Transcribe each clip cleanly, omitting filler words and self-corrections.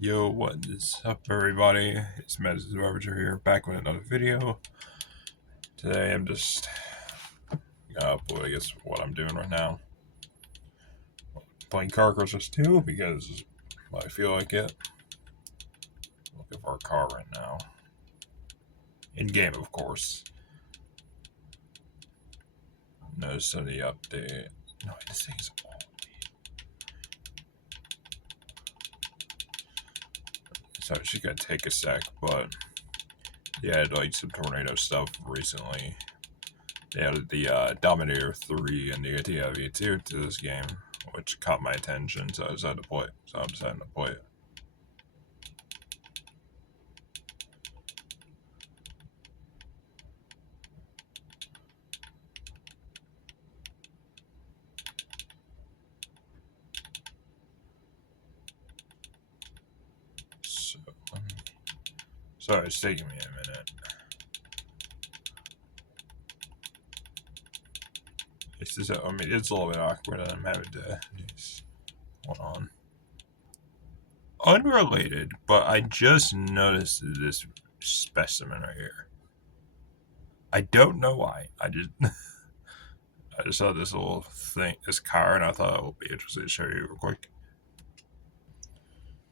Yo, what is up, everybody? It's Medicine Ravager here, back with another video. Today, I'm just gonna upload, I guess, what I'm doing right now. Playing Car Crushers 2 because I feel like it. Looking for a car right now. In game, of course. No Sony update. No, this thing's old. So it's just gonna take a sec, but they added like some tornado stuff recently. They added the Dominator 3 and the TIV 2 to this game, which caught my attention, so I decided to play it. So I'm deciding to play it. So, sorry, it's taking me a minute. It's just, I mean, it's a little bit awkward that I'm having to just hold on. Unrelated, but I just noticed this specimen right here. I don't know why. I just saw this little thing, this car, and I thought it would be interesting to show you real quick.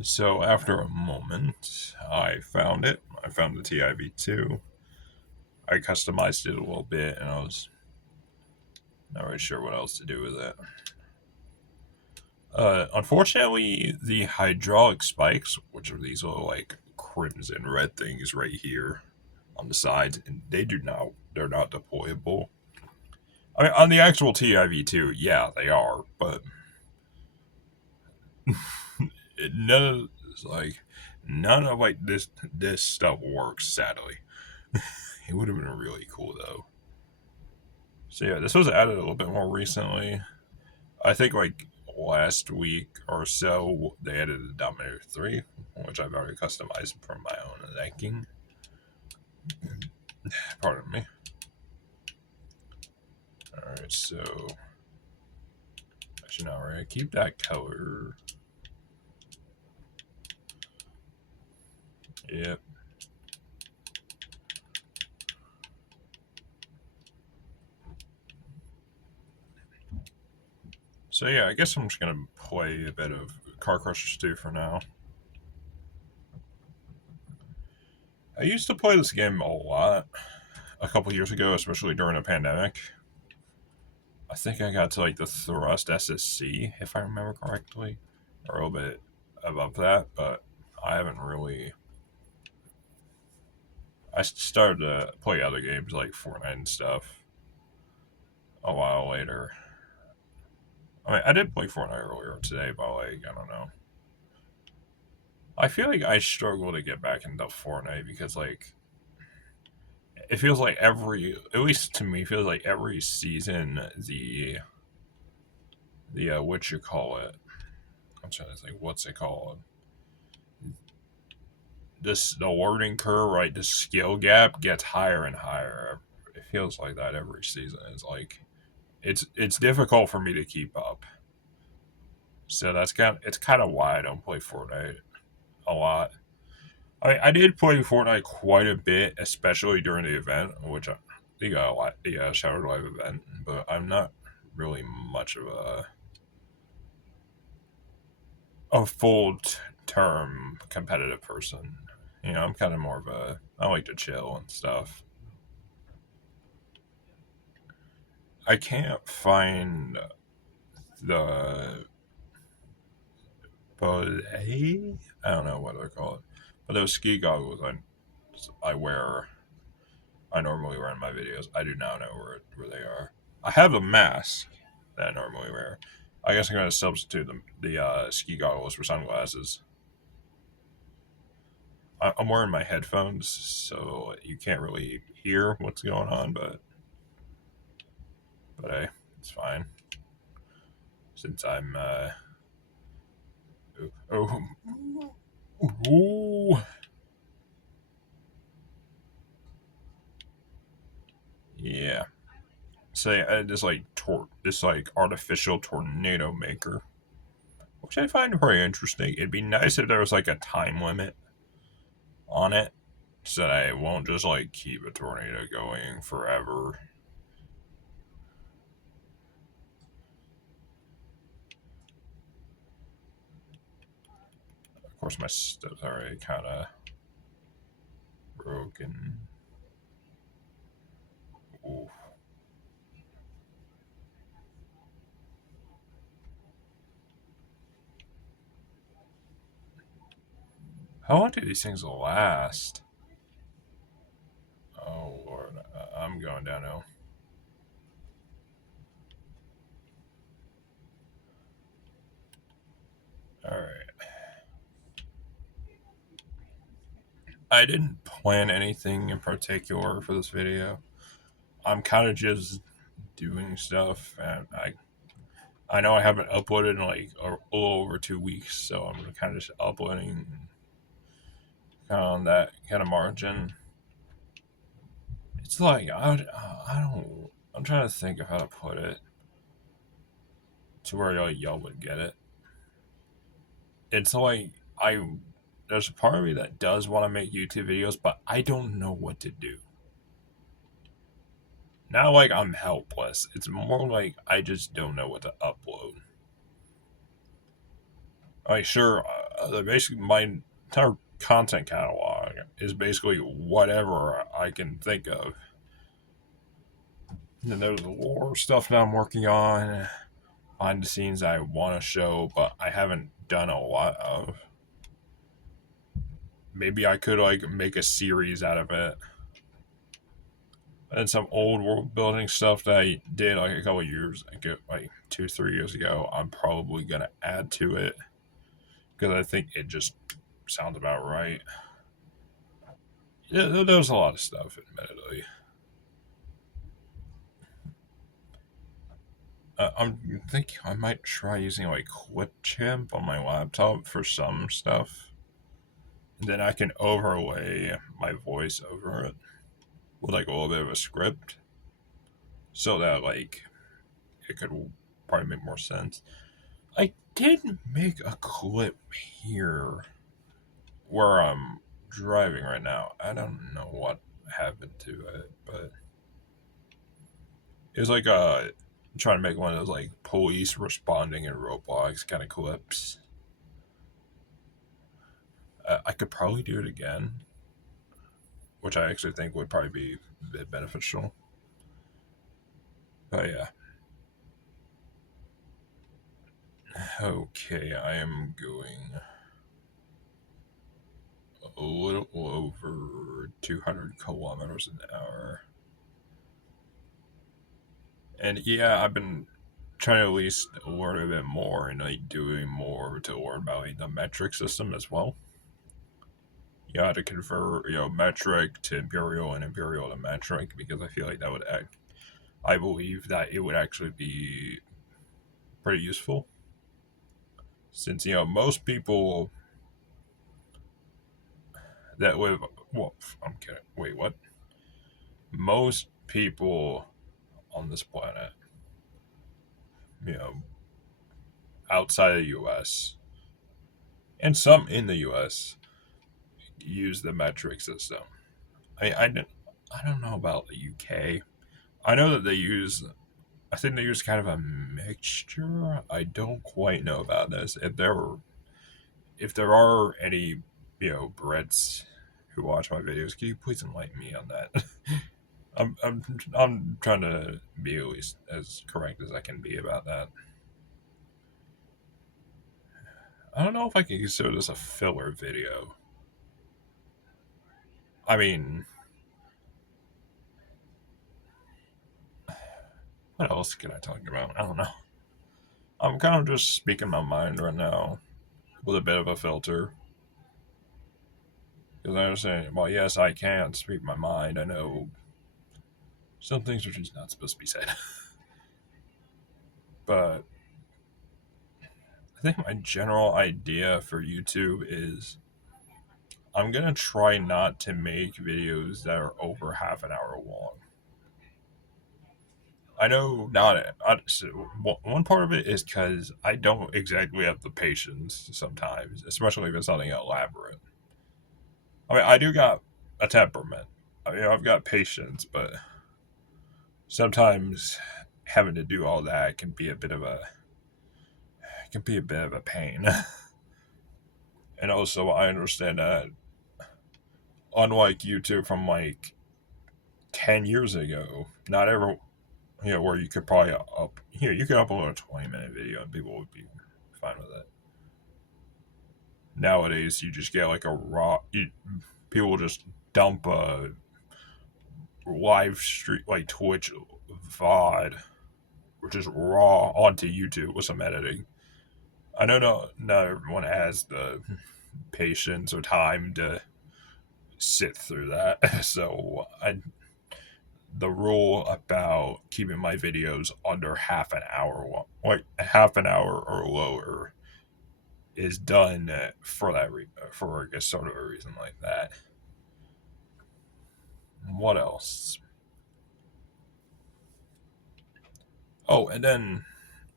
So after a moment, I found it. I found the TIV2. I customized it a little bit, and I was not really sure what else to do with it. Unfortunately, the hydraulic spikes, which are these little like crimson red things right here on the sides, and they're not deployable. I mean, on the actual TIV2, yeah, they are, but none of this stuff works. Sadly, it would have been really cool though. So yeah, this was added a little bit more recently. I think like last week or so they added the Dominator 3, which I've already customized for my own liking. Pardon me. Alright, so actually no, we're gonna keep that color. Yep. So yeah, I guess I'm just gonna play a bit of Car Crushers 2 for now. I used to play this game a lot a couple years ago, especially during the pandemic. I think I got to like the Thrust SSC, if I remember correctly, or a little bit above that, but I haven't really. I started to play other games like Fortnite and stuff a while later. I mean, I did play Fortnite earlier today, but like, I don't know. I feel like I struggle to get back into Fortnite because like it feels like at least to me, feels like every season the what you call it. I'm trying to think, what's it called? The learning curve, right? The skill gap gets higher and higher. It feels like that every season. It's like it's difficult for me to keep up. So it's kind of why I don't play Fortnite a lot. I did play Fortnite quite a bit, especially during the event, which the Shadow Live event. But I'm not really much of a full term competitive person. You know, I'm kind of more of a I like to chill and stuff. I can't find the ballet. I don't know what they're called, but those ski goggles I wear. I normally wear in my videos. I do not know where they are. I have a mask that I normally wear. I guess I'm gonna substitute the ski goggles for sunglasses. I'm wearing my headphones, so you can't really hear what's going on, but hey, it's fine since I'm oh, ooh, yeah. Say this like artificial tornado maker. which I find very interesting. It'd be nice if there was like a time limit on it, so that I won't just like keep a tornado going forever. Of course, my stuff's already kind of broken. Ooh. How long do these things last? Oh lord, I'm going downhill. All right. I didn't plan anything in particular for this video. I'm kind of just doing stuff, and I know I haven't uploaded in like little over 2 weeks, so I'm kind of just uploading kind of on that kind of margin. It's like I don't. I'm trying to think of how to put it to where y'all would get it. It's like I there's a part of me that does want to make YouTube videos, but I don't know what to do. Not like I'm helpless. It's more like I just don't know what to upload. Like, sure, basically my entire content catalog is basically whatever I can think of. And then there's the lore stuff that I'm working on, behind the scenes I want to show, but I haven't done a lot of. Maybe I could like make a series out of it. And some old world building stuff that I did like a couple years ago, like 2, 3 years ago. I'm probably gonna add to it because I think it just sounds about right. Yeah, there was a lot of stuff, admittedly. I'm thinking I might try using like Clipchamp on my laptop for some stuff. And then I can overlay my voice over it with like a little bit of a script, so that like it could probably make more sense. I did make a clip here where I'm driving right now. I don't know what happened to it, but it was like trying to make one of those like police responding in Roblox kind of clips. I could probably do it again, which I actually think would probably be a bit beneficial. But yeah. Okay, I am going a little over 200 kilometers an hour. And yeah, I've been trying to at least learn a bit more and like doing more to learn about like, the metric system as well. You had to convert metric to imperial and imperial to metric because I feel like that would act. I believe that it would actually be pretty useful since most people that live. Well, I'm kidding. Wait, what? Most people on this planet, you know, outside of the U.S. and some in the U.S. use the metric system. I don't know about the UK. I know that they use. I think they use kind of a mixture. I don't quite know about this. If there are any Brits who watch my videos, can you please enlighten me on that? I'm trying to be at least as correct as I can be about that. I don't know if I can consider this a filler video. I mean, what else can I talk about? I don't know. I'm kind of just speaking my mind right now with a bit of a filter. Because I understand, well, yes, I can speak my mind. I know some things are just not supposed to be said. But I think my general idea for YouTube is I'm going to try not to make videos that are over half an hour long. I know not. So one part of it is because I don't exactly have the patience sometimes, especially if it's something elaborate. I mean, I do got a temperament. I mean, I've got patience, but sometimes having to do all that can be a bit of a pain. And also, I understand that unlike YouTube from like 10 years ago, not ever where you could probably you could upload a 20-minute video and people would be fine with it. Nowadays, you just get like a people just dump a live stream like Twitch VOD, which is raw, onto YouTube with some editing. I know not everyone has the patience or time to sit through that. So the rule about keeping my videos under half an hour, like half an hour or lower, is done for for I guess sort of a reason like that. What else? Oh, and then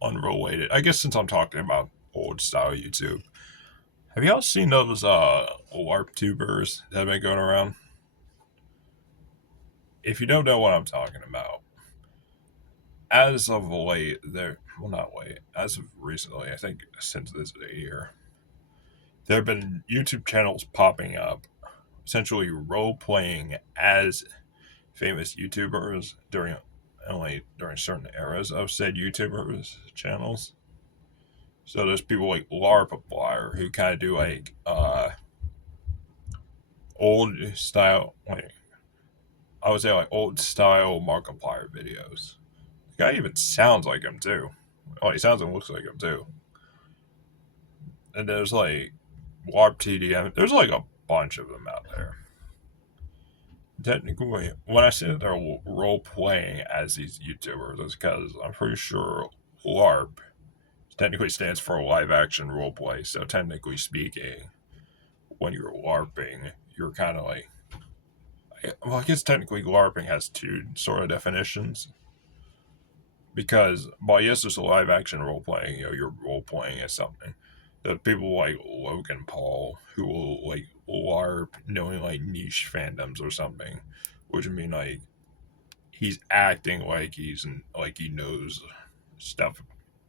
unrelated, I guess since I'm talking about old style YouTube, have y'all seen those LARP tubers that have been going around? If you don't know what I'm talking about, as of late, there well not late, as of recently, I think since this year, there have been YouTube channels popping up, essentially role playing as famous YouTubers during certain eras of said YouTubers channels. So there's people like Larpiplier who kind of do like old style, like I would say like old style Markiplier videos. The guy even sounds like him too. Oh, he sounds and looks like him too. And there's like Warp TDM. There's like a bunch of them out there. Technically, when I say that they're role playing as these YouTubers, it's because I'm pretty sure LARP technically stands for live action role play. So technically speaking, when you're LARPing, you're kind of like, well, I guess technically LARPing has two sort of definitions. Because, well, yes, it's a live action role playing, you're role playing as something. The people like Logan Paul, who will like LARP knowing like niche fandoms or something, which would mean like he's acting like he knows stuff.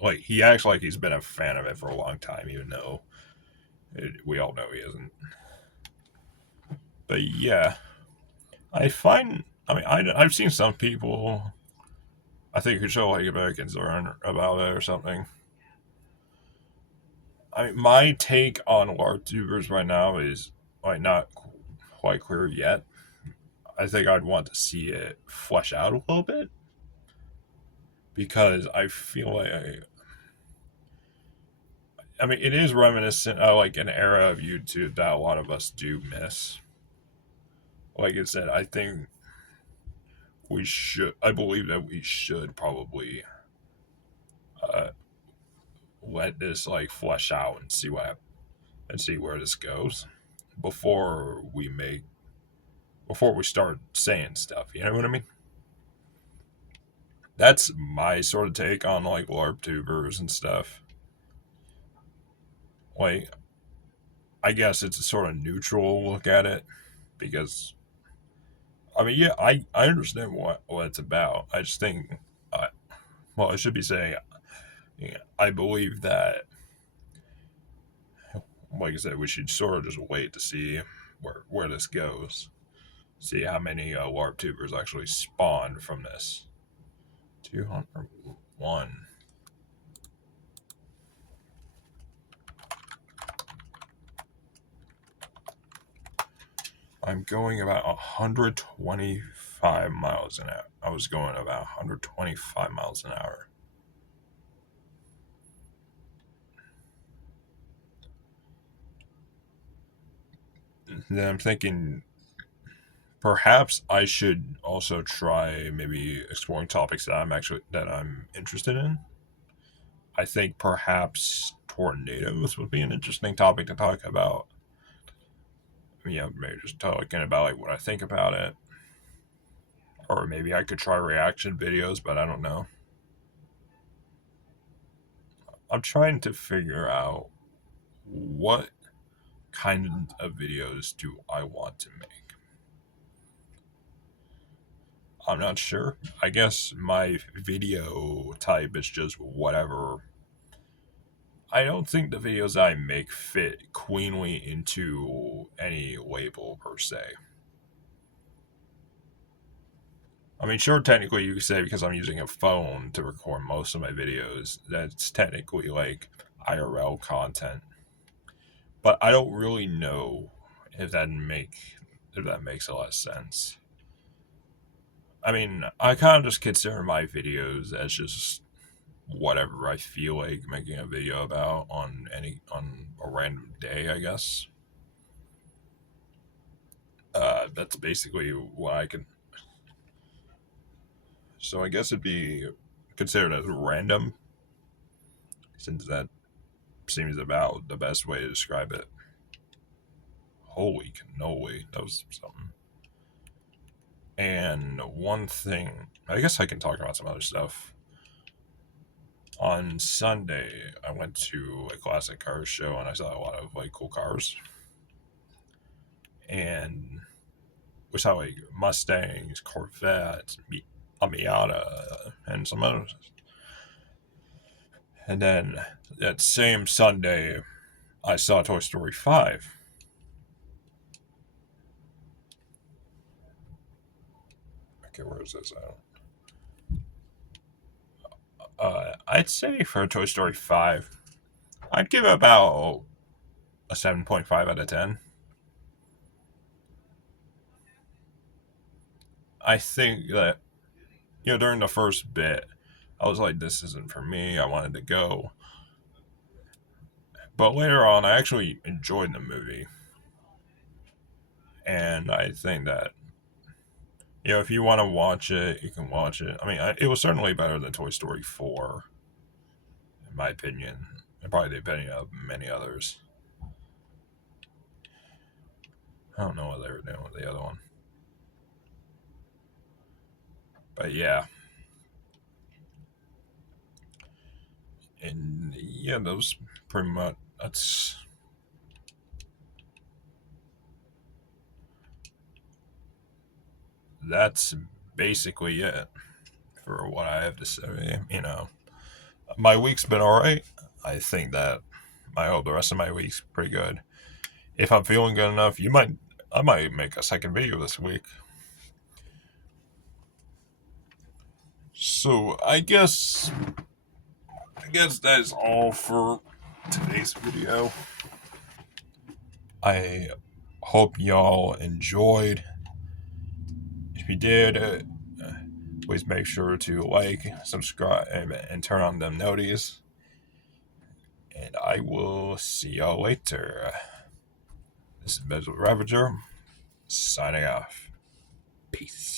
Like he acts like he's been a fan of it for a long time, even though we all know he isn't. But yeah, I find. I mean, I've seen some people. I think who show like Americans learn about it or something. I mean, my take on LARP tubers right now is like not quite clear yet. I think I'd want to see it flesh out a little bit because I feel like I mean, it is reminiscent of like an era of YouTube that a lot of us do miss. Like I said, I think we should. I believe that we should probably uh, let this like flesh out and see where this goes before before we start saying stuff. You know what I mean? That's my sort of take on like LARP tubers and stuff. Like, I guess it's a sort of neutral look at it because I mean, yeah, I understand what it's about. I just think, uh, well, I should be saying, yeah, I believe that, like I said, we should sort of just wait to see where this goes. See how many LARP tubers actually spawn from this. 201. I'm going about 125 miles an hour. I was going about 125 miles an hour. Then I'm thinking perhaps I should also try maybe exploring topics that I'm interested in. I think perhaps tornadoes would be an interesting topic to talk about. Maybe just talking about like what I think about it. Or maybe I could try reaction videos, but I don't know. I'm trying to figure out what kind of videos do I want to make. I'm not sure. I guess my video type is just whatever. I don't think the videos I make fit cleanly into any label per se. I mean, sure, technically you could say because I'm using a phone to record most of my videos, that's technically like IRL content. But I don't really know if that makes a lot of sense. I mean, I kind of just consider my videos as just whatever I feel like making a video about on a random day, I guess. That's basically what I can. So I guess it'd be considered as random, since that seems about the best way to describe it. Holy cannoli, that was something. And one thing, I guess I can talk about some other stuff. On Sunday, I went to a classic car show and I saw a lot of like cool cars. And we saw like Mustangs, Corvettes, a Miata, and some others. And then that same Sunday, I saw Toy Story 5. Okay, where is this at? I'd say for Toy Story 5, I'd give it about a 7.5 out of 10. I think that, during the first bit, I was like, this isn't for me. I wanted to go. But later on, I actually enjoyed the movie. And I think that, if you want to watch it, you can watch it. I mean, it was certainly better than Toy Story 4, in my opinion, and probably the opinion of many others. I don't know what they were doing with the other one. But yeah. And yeah, those pretty much, that's basically it for what I have to say. My week's been all right. I think that I hope the rest of my week's pretty good. If I'm feeling good enough, I might make a second video this week. So I guess that is all for today's video. I hope y'all enjoyed. If you did, please make sure to like, subscribe, and turn on them notices. And I will see y'all later. This is Metal Ravager, signing off. Peace.